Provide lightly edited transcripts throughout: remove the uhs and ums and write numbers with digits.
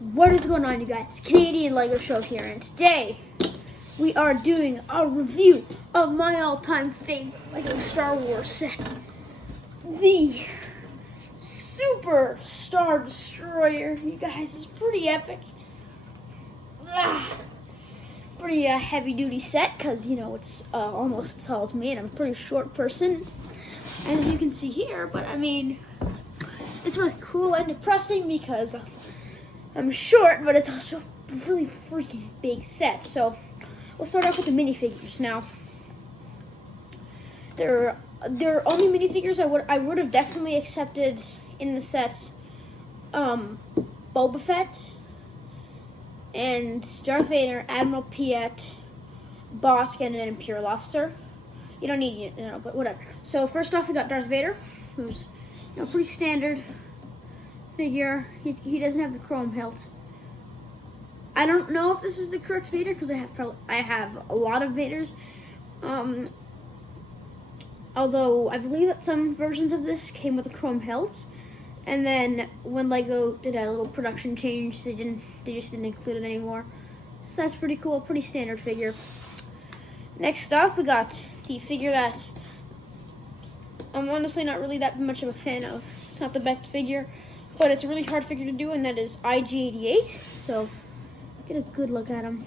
What is going on, you guys? Canadian Lego Show here, and today we are doing a review of my all-time favorite Lego Star Wars set, the Super Star Destroyer. You guys, it's pretty epic. Pretty heavy-duty set because it's almost as tall as me, and I'm a pretty short person, as you can see here. But I mean, it's really cool and depressing because I'm short, but it's also a really freaking big set. So we'll start off with the minifigures. Now, there are only minifigures I would have definitely accepted in the set. Boba Fett and Darth Vader, Admiral Piet, Bossk, and an Imperial officer. You don't need but whatever. So first off, we got Darth Vader, who's pretty standard figure. He doesn't have the chrome hilt. I don't know if this is the correct Vader because I have a lot of Vaders. Although I believe that some versions of this came with a chrome hilt, and then when Lego did a little production change, they just didn't include it anymore. So that's pretty cool, pretty standard figure. Next up, we got the figure that I'm honestly not really that much of a fan of. It's not the best figure, but it's a really hard figure to do, and that is IG-88. So get a good look at him.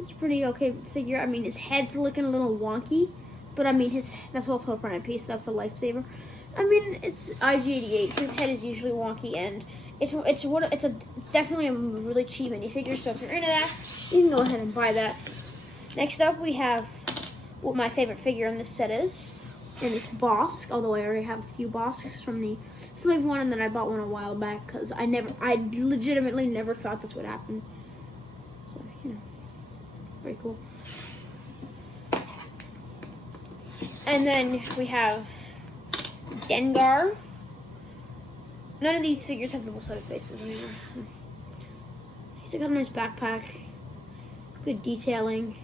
It's a pretty okay figure. I mean, his head's looking a little wonky, but I mean, that's also a permanent piece. That's a lifesaver. I mean, it's IG-88. His head is usually wonky, and it's definitely a really cheap minifigure. So if you're into that, you can go ahead and buy that. Next up, we have what my favorite figure in this set is, and it's Bossk. Although I already have a few Bosks from the Slave one, and then I bought one a while back because I legitimately never thought this would happen. So very cool. And then we have Dengar. None of these figures have double-sided faces. He's got a nice backpack, good detailing.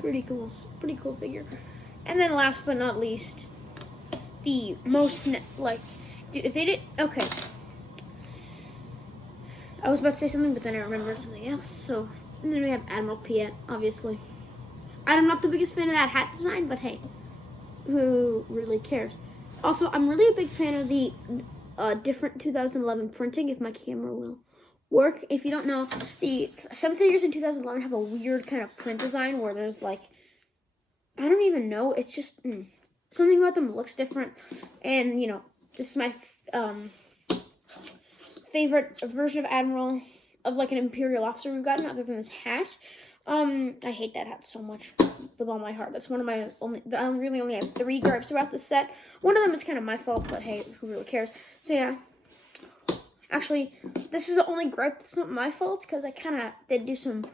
Pretty cool figure. And then last but not least, the most dude, if they did okay. I was about to say something, but then I remembered something else. So, and then we have Admiral Piet, obviously. I'm not the biggest fan of that hat design, but hey, who really cares? Also, I'm really a big fan of the different 2011 printing, if my camera will work. If you don't know, some figures in 2011 have a weird kind of print design where there's I don't even know, it's just something about them looks different. And this is my favorite version of Admiral, of an Imperial officer we've gotten, other than this hat. I hate that hat so much with all my heart. That's one of my I really only have 3 gripes about this set. One of them is kind of my fault, but hey, who really cares? So yeah. Actually, this is the only gripe that's not my fault, because I kind of did do some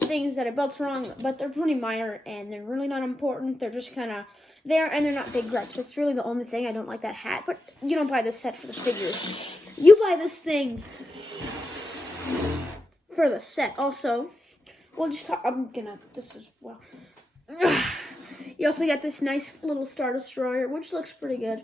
things that I built wrong, but they're pretty minor, and they're really not important. They're just kind of there, and they're not big gripes. That's really the only thing. I don't like that hat, but you don't buy this set for the figures. You buy this thing for the set. Also, we'll just talk, you also got this nice little Star Destroyer, which looks pretty good.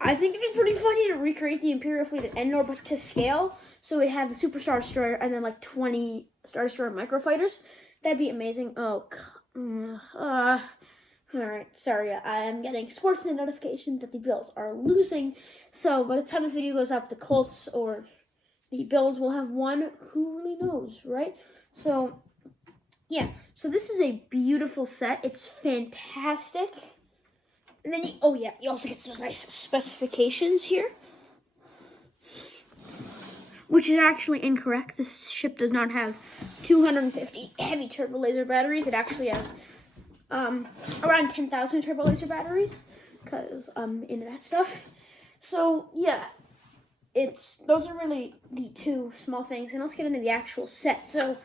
I think it'd be pretty funny to recreate the Imperial fleet at Endor, but to scale. So we'd have the Super Star Destroyer and then 20 Star Destroyer microfighters. That'd be amazing. Oh, alright, sorry. I'm getting Sportsnet notifications that the Bills are losing. So by the time this video goes up, the Colts or the Bills will have won. Who really knows, right? So, yeah. So this is a beautiful set. It's fantastic. And then, you also get some nice specifications here, which is actually incorrect. This ship does not have 250 heavy turbo laser batteries. It actually has around 10,000 turbo laser batteries, because I'm into that stuff. So, yeah, those are really the 2 small things. And let's get into the actual set. So,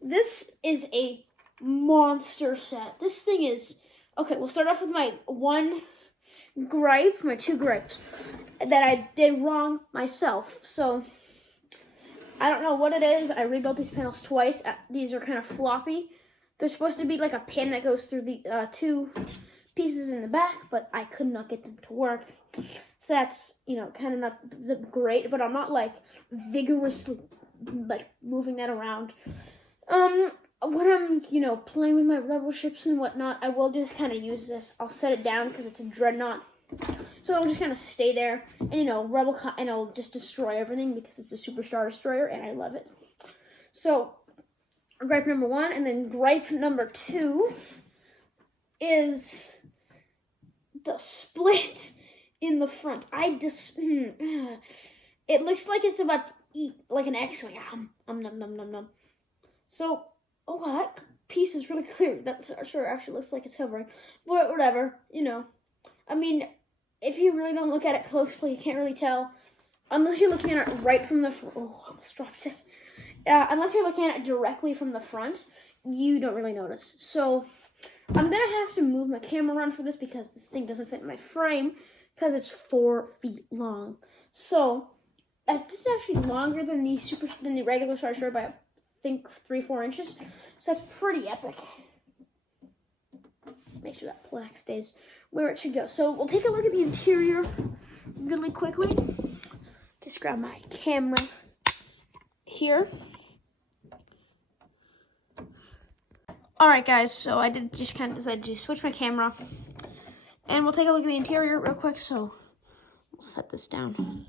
this is a monster set. This thing is... Okay, we'll start off with my 2 gripes that I did wrong myself. So, I don't know what it is. I rebuilt these panels twice. These are kind of floppy. They're supposed to be like a pin that goes through the 2 pieces in the back, but I could not get them to work. So that's, you know, kind of not great, but I'm not like vigorously like moving that around. When I'm, you know, playing with my rebel ships and whatnot, I will just kind of use this. I'll set it down because it's a dreadnought. So it'll just kind of stay there, and you know, and it'll just destroy everything because it's a Super Star Destroyer, and I love it. So, gripe number 1, and then gripe number 2 is the split in the front. It looks like it's about to eat like an X-wing. Nom nom nom nom. So, oh wow, that piece is really clear. That sure actually looks like it's hovering, but whatever, you know. I mean, if you really don't look at it closely, you can't really tell. Unless you're looking at it right from the front. Oh, I almost dropped it. Unless you're looking at it directly from the front, you don't really notice. So, I'm going to have to move my camera around for this because this thing doesn't fit in my frame because it's 4 feet long. So, this is actually longer than the regular Star Destroyer by, I think, 3-4 inches. So, that's pretty epic. Make sure that plaque stays where it should go. So we'll take a look at the interior really quickly. Just grab my camera here. Alright guys, so I did just kind of decide to switch my camera. And we'll take a look at the interior real quick. So we'll set this down.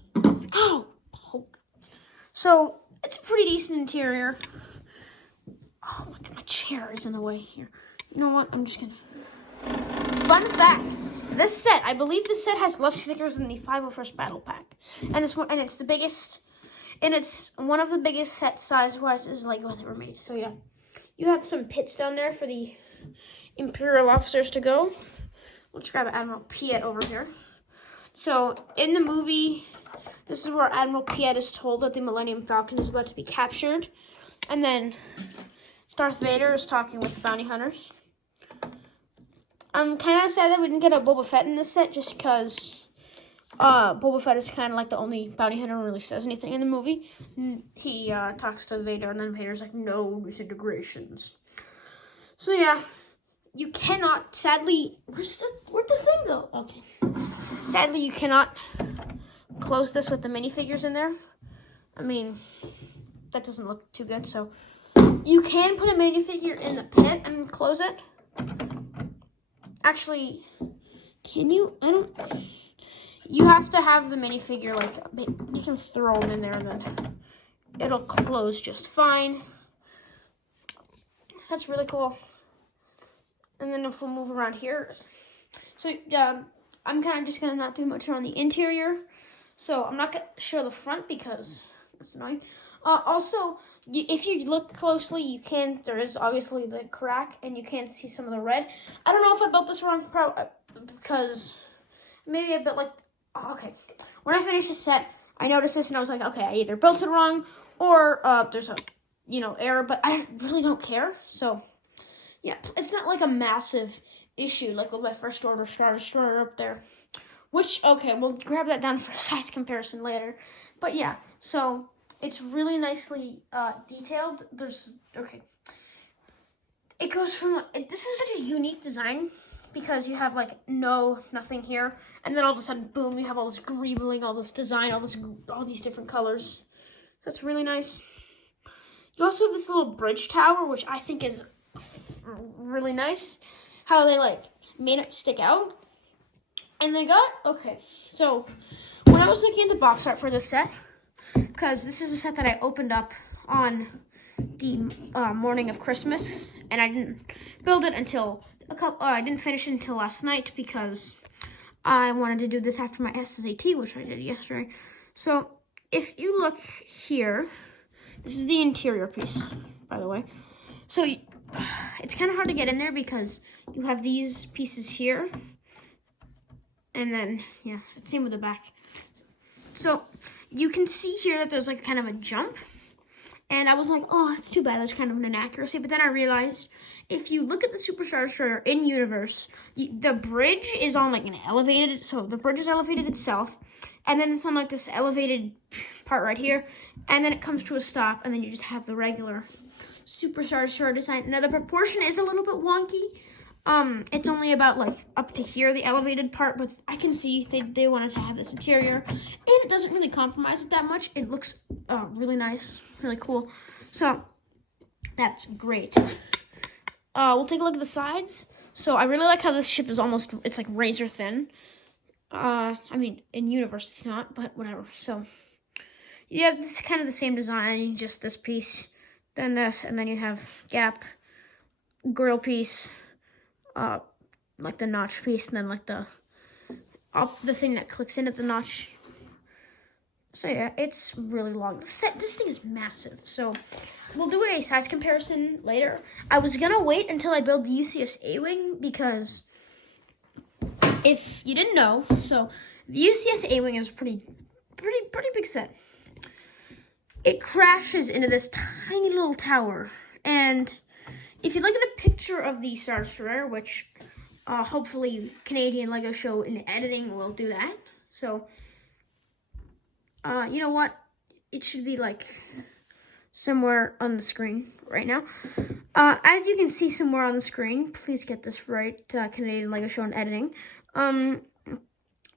Oh! So it's a pretty decent interior. Oh, look at my chair is in the way here. You know what? I'm just gonna... Fun fact, this set, I believe this set has less stickers than the 501st Battle Pack. And it's the biggest, and it's one of the biggest set size-wise is Legos ever made. So yeah, you have some pits down there for the Imperial officers to go. Let's grab Admiral Piet over here. So in the movie, this is where Admiral Piet is told that the Millennium Falcon is about to be captured. And then Darth Vader is talking with the bounty hunters. I'm kind of sad that we didn't get a Boba Fett in this set just because Boba Fett is kind of like the only bounty hunter who really says anything in the movie. He talks to Vader, and then Vader's like, no disintegrations. So yeah, you cannot, sadly, where'd the thing go? Okay. Sadly, you cannot close this with the minifigures in there. I mean, that doesn't look too good, so you can put a minifigure in the pit and close it. Actually, can you? You have to have the minifigure, like, you can throw them in there and then it'll close just fine. So that's really cool. And then if we'll move around here. So, I'm kind of just going to not do much around the interior. So, I'm not going to show the front because it's annoying. Also, if you look closely, there is obviously the crack, and you can see some of the red. I don't know if I built this wrong, because maybe I built like, okay. When I finished the set, I noticed this, and I was like, okay, I either built it wrong, or there's a, error, but I really don't care. So, yeah, it's not like a massive issue, like with my first order Star Destroyer up there. Which, okay, we'll grab that down for a size comparison later. But yeah, so it's really nicely detailed. It goes from, this is such a unique design because you have like nothing here. And then all of a sudden, boom, you have all this greebling, all this design, all these different colors. That's really nice. You also have this little bridge tower, which I think is really nice. How they like made it stick out. And they got, okay, so when I was looking at the box art for this set, because this is a set that I opened up on the morning of Christmas, and I didn't build it until I didn't finish it until last night because I wanted to do this after my SSAT, which I did yesterday. So if you look here, this is the interior piece, by the way. So it's kind of hard to get in there because you have these pieces here. And then, yeah, same with the back. So you can see here that there's like kind of a jump. And I was like, oh, it's too bad. There's kind of an inaccuracy. But then I realized if you look at the Super Star Destroyer in universe, the bridge is on like an elevated. So the bridge is elevated itself. And then it's on like this elevated part right here. And then it comes to a stop. And then you just have the regular Super Star Destroyer design. Now the proportion is a little bit wonky. It's only about like up to here, the elevated part, but I can see they wanted to have this interior, and it doesn't really compromise it that much. It looks really nice, really cool. So that's great. We'll take a look at the sides. So I really like how this ship is it's like razor thin. I mean, in universe it's not, but whatever. So yeah, this is kind of the same design, just this piece, then this, and then you have gap, grill piece, like the notch piece, and then like the thing that clicks in at the notch. So yeah, it's really long. This thing is massive. So we'll do a size comparison later. I was gonna wait until I build the UCS A-Wing because if you didn't know, so the UCS A-Wing is a pretty big set. It crashes into this tiny little tower, and if you look at a picture of the Star Destroyer, which hopefully Canadian Lego Show in editing will do that. So, you know what? It should be like somewhere on the screen right now. As you can see somewhere on the screen, please get this right, Canadian Lego Show in editing.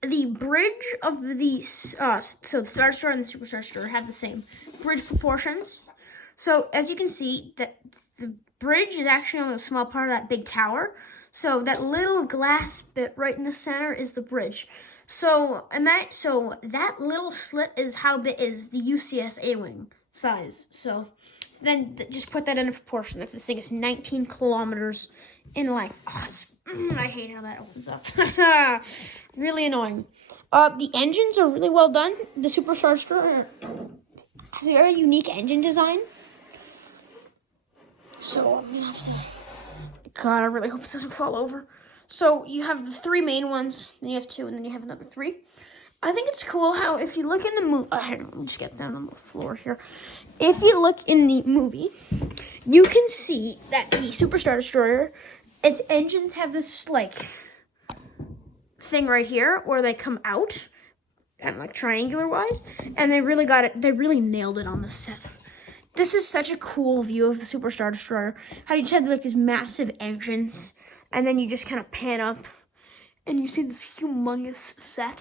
The bridge of the, so the Star Destroyer and the Super Star Destroyer have the same bridge proportions. So as you can see, that the bridge is actually only a small part of that big tower. So that little glass bit right in the center is the bridge. So that little slit is how big is the UCS A-Wing size. So then just put that into proportion. That this thing is 19 kilometers in length. Oh, I hate how that opens up. Really annoying. The engines are really well done. The Super Star Destroyer has a very unique engine design. So I'm gonna have to. God, I really hope this doesn't fall over. So you have the 3 main ones, then you have 2, and then you have another 3. I think it's cool how if you look in the movie, let me just get down on the floor here. If you look in the movie, you can see that the Super Star Destroyer, its engines have this like thing right here where they come out, and like triangular wise, and they really got it. They really nailed it on the set. This is such a cool view of the Super Star Destroyer. How you just have like these massive engines, and then you just kind of pan up, and you see this humongous set.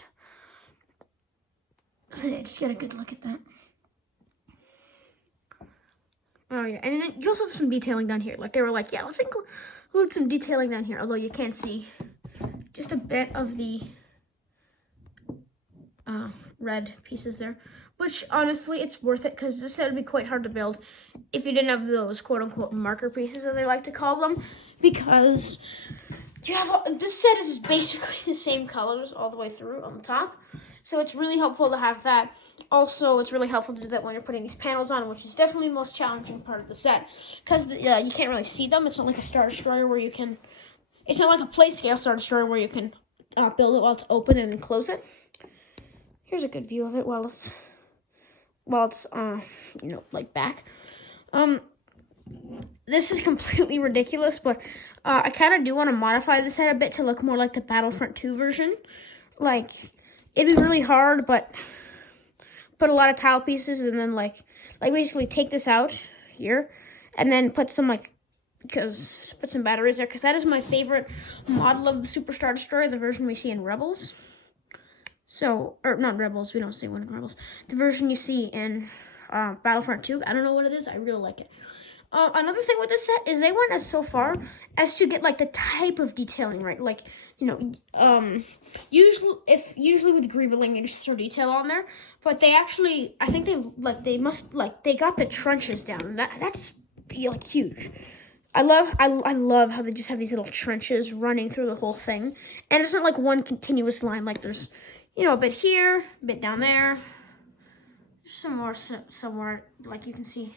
So yeah, just get a good look at that. Oh yeah, and then you also have some detailing down here. Like they were like, yeah, let's include some detailing down here. Although you can't see just a bit of the red pieces there. Which, honestly, it's worth it because this set would be quite hard to build if you didn't have those quote-unquote marker pieces, as I like to call them. Because you have this set is basically the same colors all the way through on the top. So it's really helpful to have that. Also, it's really helpful to do that when you're putting these panels on, which is definitely the most challenging part of the set. Because you can't really see them. It's not like a Star Destroyer where you can... It's not like a play-scale Star Destroyer where you can build it while it's open and then close it. Here's a good view of it while it's like back. This is completely ridiculous, but I kind of do want to modify the set a bit to look more like the Battlefront 2 version. Like, it'd be really hard, but put a lot of tile pieces and then like basically take this out here and then put some put some batteries there, because that is my favorite model of the Super Star Destroyer, the version we see in Rebels. So, or not Rebels, we don't see one in Rebels. The version you see in Battlefront 2, I don't know what it is, I really like it. Another thing with this set is they went so far as to get like the type of detailing right. Like, usually with Grieveling they just throw detail on there, but they actually, I think they got the trenches down. That's like huge. I love how they just have these little trenches running through the whole thing, and it's not like one continuous line. Like there's, a bit here, a bit down there, some more somewhere, like you can see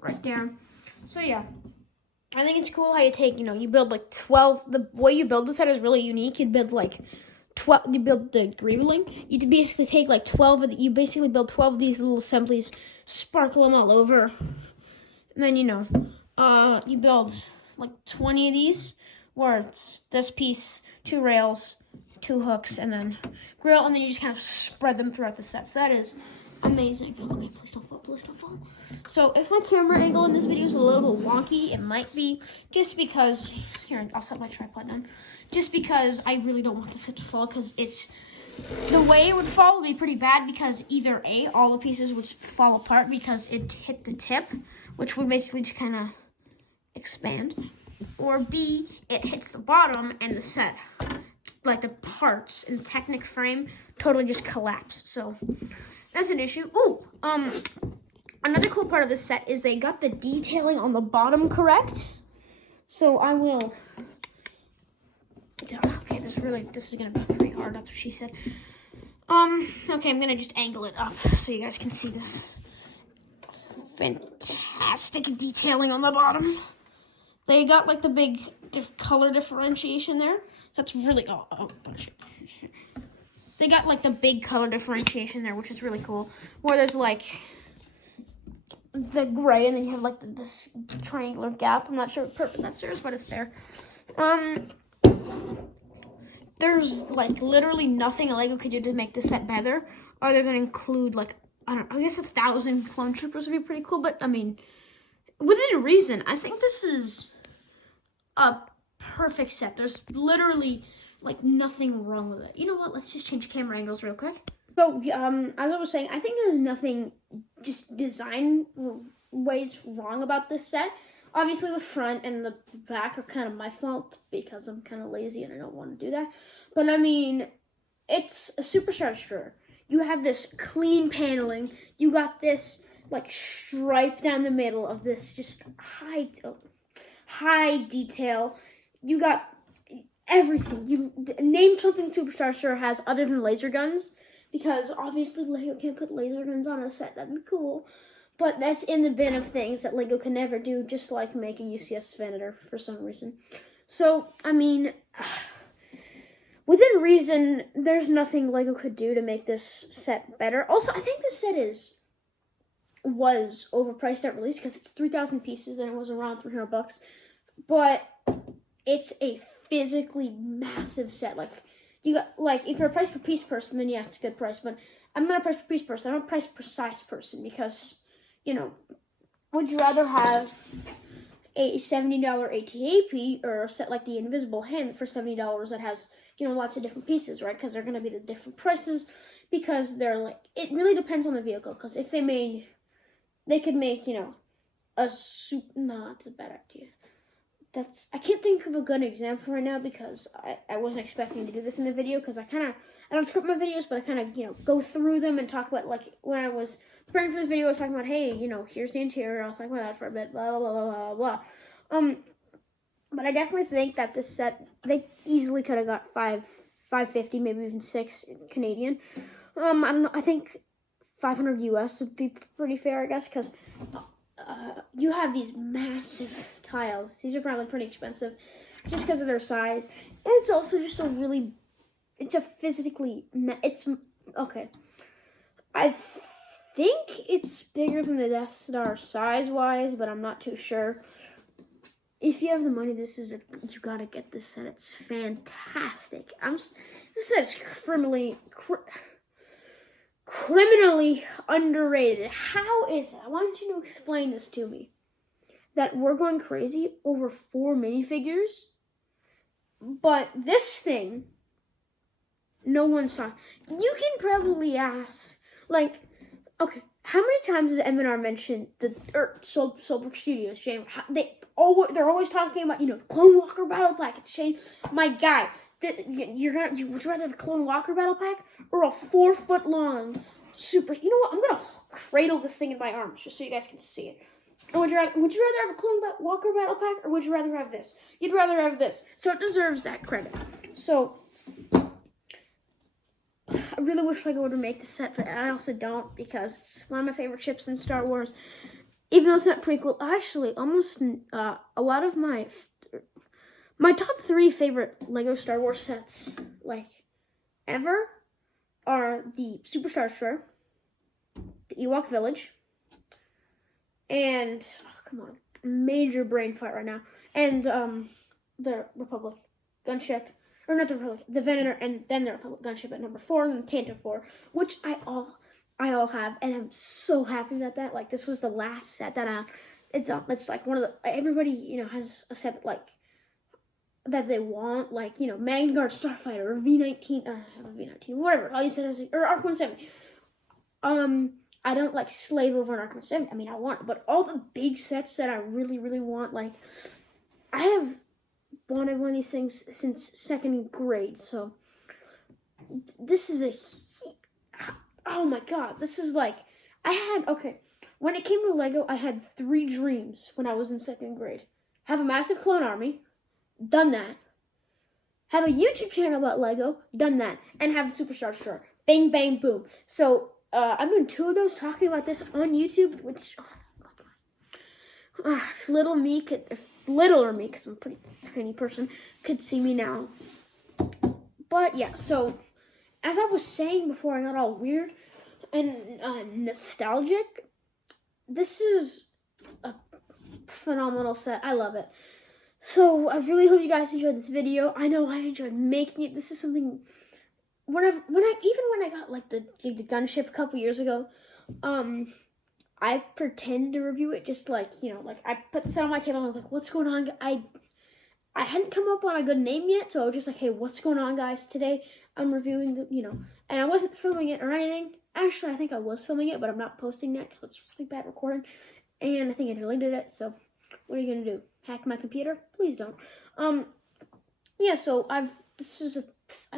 right down. So yeah, I think it's cool how you take, you build like 12. The way you build the set is really unique. You build like 12. You build the Grieveling. You basically take like 12 of you basically build 12 of these little assemblies, sparkle them all over, and then you build like 20 of these, where it's this piece, 2 rails, 2 hooks, and then grill, and then you just kind of spread them throughout the set. So that is amazing. Okay, please don't fall, please don't fall. So if my camera angle in this video is a little bit wonky, it might be just because, here, I'll set my tripod down, just because I really don't want this to fall, because it's, the way it would fall would be pretty bad, because either A, all the pieces would fall apart because it hit the tip, which would basically just kind of expand, or B, it hits the bottom and the set, like the parts and the Technic frame, totally just collapse. So that's an issue. Ooh, another cool part of this set is they got the detailing on the bottom correct. So I will, okay, this is gonna be pretty hard, that's what she said. Okay, I'm gonna just angle it up so you guys can see this fantastic detailing on the bottom. They got like the big color differentiation there. So that's really, they got like the big color differentiation there, which is really cool. Where there's like the gray, and then you have like this triangular gap. I'm not sure what purpose that serves, but it's there. There's like literally nothing a Lego could do to make this set better, other than include like, I guess 1,000 clone troopers would be pretty cool. But I mean, within reason, I think this is a perfect set. There's literally like nothing wrong with it. You know what? Let's just change camera angles real quick. So, as I was saying, I think there's nothing just design ways wrong about this set. Obviously, the front and the back are kind of my fault because I'm kind of lazy and I don't want to do that. But I mean, it's a Superstar Destroyer. You have this clean paneling. You got this like stripe down the middle of this just high detail. You got everything. You name something Superstar Destroyer has other than laser guns, because obviously Lego can't put laser guns on a set. That'd be cool. But that's in the bin of things that Lego can never do, just like make a UCS Venator for some reason. So, I mean, within reason, there's nothing Lego could do to make this set better. Also, I think this set was overpriced at release because it's 3,000 pieces and it was around $300. But it's a physically massive set. Like, you got, like, if you're a price per piece person, then yeah, it's a good price. But I'm not a price per piece person. I'm a price per size person because, you know, would you rather have a $70 ATAP or a set like the Invisible Hand for $70 that has, you know, lots of different pieces, right? Because they're going to be the different prices, because they're like, it really depends on the vehicle. Because if they could make, you know, that's a bad idea. I can't think of a good example right now because I wasn't expecting to do this in the video, because I don't script my videos, but I kind of, you know, go through them and talk about, like, when I was preparing for this video, I was talking about, hey, you know, here's the interior, I was talking about that for a bit, blah, blah, blah, blah, blah. But I definitely think that this set, they easily could have got $550, maybe even $6 Canadian. I don't know, I think $500 US would be pretty fair, I guess, because you have these massive tiles. These are probably pretty expensive just because of their size. And it's also just okay. I think it's bigger than the Death Star size-wise, but I'm not too sure. If you have the money, you gotta get this set. It's fantastic. This set's criminally underrated. How is it? I want you to explain this to me. That we're going crazy over 4 minifigures, but this thing, no one saw. You can probably ask, like, okay, how many times has M&R mentioned Soulbrook Studios, Shane? They're always talking about, you know, the Clone Walker Battle Pack. It's Shane, my guy. Would you rather have a Clone Walker Battle Pack or a 4-foot-long super? You know what? I'm gonna cradle this thing in my arms just so you guys can see it. And would you rather have a Clone Walker Battle Pack, or would you rather have this? You'd rather have this, so it deserves that credit. So I really wish Lego would remake the set, but I also don't, because it's one of my favorite ships in Star Wars. Even though it's not prequel, actually, almost a lot of my top 3 favorite Lego Star Wars sets, like, ever, are the Superstar Destroyer, the Ewok Village, and, come on, major brain fight right now, and the Republic gunship, or not the Republic, the Venator, and then the Republic gunship at number 4, and the Tantive 4, which I all have, and I'm so happy about that. Like, this was the last set that it's like one of the, everybody, you know, has a set like that they want, like, you know, Vanguard Starfighter or V19, V19, whatever, all you said is, or Arc 170. I don't like slave over an Arc 170. I mean, I want it, but all the big sets that I really, really want, like, I have wanted one of these things since 2nd grade, so this is oh my god, this is like, okay, when it came to Lego, I had 3 dreams when I was in 2nd grade. Have a massive clone army, done that. Have a YouTube channel about Lego, done that. And have the Superstar Store. Bang, bang, boom. So, I'm doing 2 of those, talking about this on YouTube, which, if littler me, because I'm a pretty tiny person, could see me now. But, yeah, so, as I was saying before I got all weird and nostalgic, this is a phenomenal set. I love it. So, I really hope you guys enjoyed this video. I know I enjoyed making it. This is something, when I got like the gunship a couple years ago, I pretended to review it, just like, you know, like I put the set on my table and I was like, what's going on? I hadn't come up on a good name yet, so I was just like, hey, what's going on, guys? Today I'm reviewing the, you know, and I wasn't filming it or anything. Actually, I think I was filming it, but I'm not posting that because it's really bad recording, and I think I deleted it. So what are you gonna do? Hack my computer? Please don't. Yeah. So I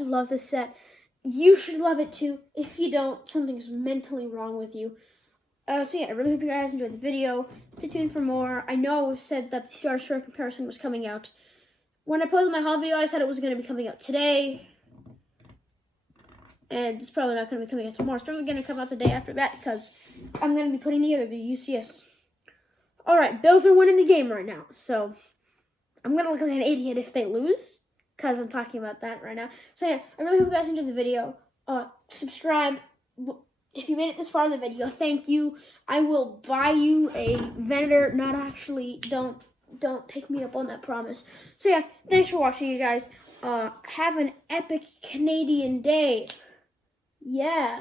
love this set. You should love it too. If you don't, something's mentally wrong with you. So yeah, I really hope you guys enjoyed the video. Stay tuned for more. I know I said that the Star Destroyer comparison was coming out. When I posted my haul video, I said it was going to be coming out today. And it's probably not going to be coming out tomorrow. It's probably going to come out the day after that, because I'm going to be putting together the UCS. Alright, Bills are winning the game right now. So, I'm going to look like an idiot if they lose, because I'm talking about that right now. So yeah, I really hope you guys enjoyed the video. Subscribe. If you made it this far in the video, thank you. I will buy you a Venator. Not actually. Don't take me up on that promise. So yeah, thanks for watching, you guys. Have an epic Canadian day. Yeah.